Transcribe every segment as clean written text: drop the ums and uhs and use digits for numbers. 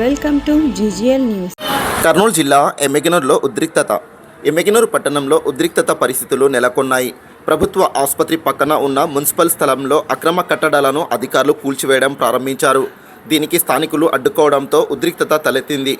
Welcome to GGL news. Kurnool జిల్లా ఎమ్మెగనూరులో ఉద్రిక్తత. ఎమ్మెగనూరు పట్టణంలో ఉద్రిక్తత పరిస్థితులు నెలకొన్నాయి. ప్రభుత్వ ఆసుపత్రి పక్కన ఉన్న మున్సిపల్ స్థలంలో అక్రమ కట్టడాలను అధికారులు కూల్చివేయడం ప్రారంభించారు. దీనికి స్థానికులు అడ్డుకోవడంతో ఉద్రిక్తత తలెత్తింది.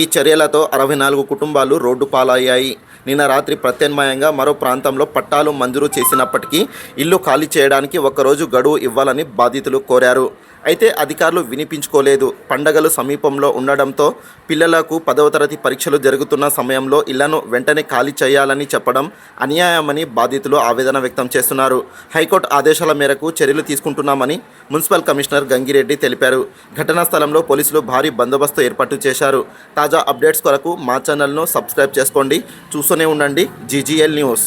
ఈ చర్యలతో 64 కుటుంబాలు రోడ్డు పాలయ్యాయి. నిన్న రాత్రి ప్రత్యామ్నాయంగా మరో ప్రాంతంలో పట్టాలు మంజూరు చేసినప్పటికీ ఇల్లు ఖాళీ చేయడానికి ఒకరోజు గడువు ఇవ్వాలని బాధితులు కోరారు. అయితే అధికారులు వినిపించుకోలేదు. పండగలు సమీపంలో ఉండడంతో పిల్లలకు 10వ తరగతి పరీక్షలు జరుగుతున్న సమయంలో ఇళ్లను వెంటనే ఖాళీ చేయాలని చెప్పడం అన్యాయమని బాధితులు ఆవేదన వ్యక్తం చేస్తున్నారు. హైకోర్టు ఆదేశాల మేరకు చర్యలు తీసుకుంటున్నామని మున్సిపల్ కమిషనర్ గంగిరెడ్డి తెలిపారు. ఘటనా స్థలంలో పోలీసులు భారీ బందోబస్తు ఏర్పాటు చేశారు. తాజా అప్డేట్స్ కొరకు మా ఛానల్ను సబ్స్క్రైబ్ చేసుకోండి. చూస్తూనే ఉండండి జీజీఎల్ న్యూస్.